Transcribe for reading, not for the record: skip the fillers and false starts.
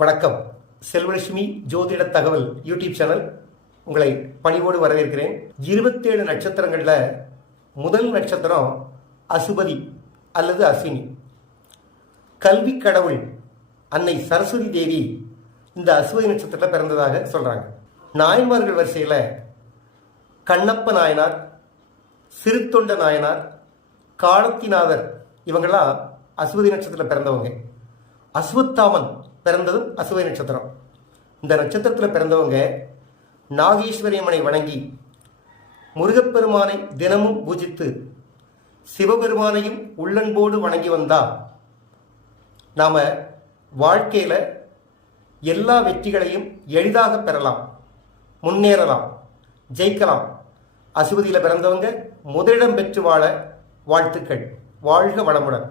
வணக்கம். செல்வலட்சுமி ஜோதிட தகவல் யூடியூப் சேனல் உங்களை பணிவோடு வரவேற்கிறேன். 27 நட்சத்திரங்களில் முதல் நட்சத்திரம் அசுபதி அல்லது அஸ்வினி. கல்வி கடவுள் அன்னை சரஸ்வதி தேவி இந்த அசுபதி நட்சத்திரத்தில் பிறந்ததாக சொல்கிறாங்க. நாயன்மார்கள் வரிசையில் கண்ணப்ப நாயனார், சிறுத்தொண்ட நாயனார், காலத்திநாதர் இவங்கெல்லாம் அசுபதி நட்சத்திரத்தில் பிறந்தவங்க. அஸ்வத்தாமன் பிறந்ததும் அசுபதி நட்சத்திரம். இந்த நட்சத்திரத்தில் பிறந்தவங்க நாகேஸ்வரி அம்மனை வணங்கி முருகப்பெருமானை தினமும் பூஜித்து சிவபெருமானையும் உள்ளன்போடு வணங்கி வந்தால் நாம் வாழ்க்கையில் எல்லா வெற்றிகளையும் எளிதாக பெறலாம், முன்னேறலாம், ஜெயிக்கலாம். அசுபதியில் பிறந்தவங்க முதலிடம் பெற்று வாழ வாழ்த்துக்கள். வாழ்க வளமுடன்.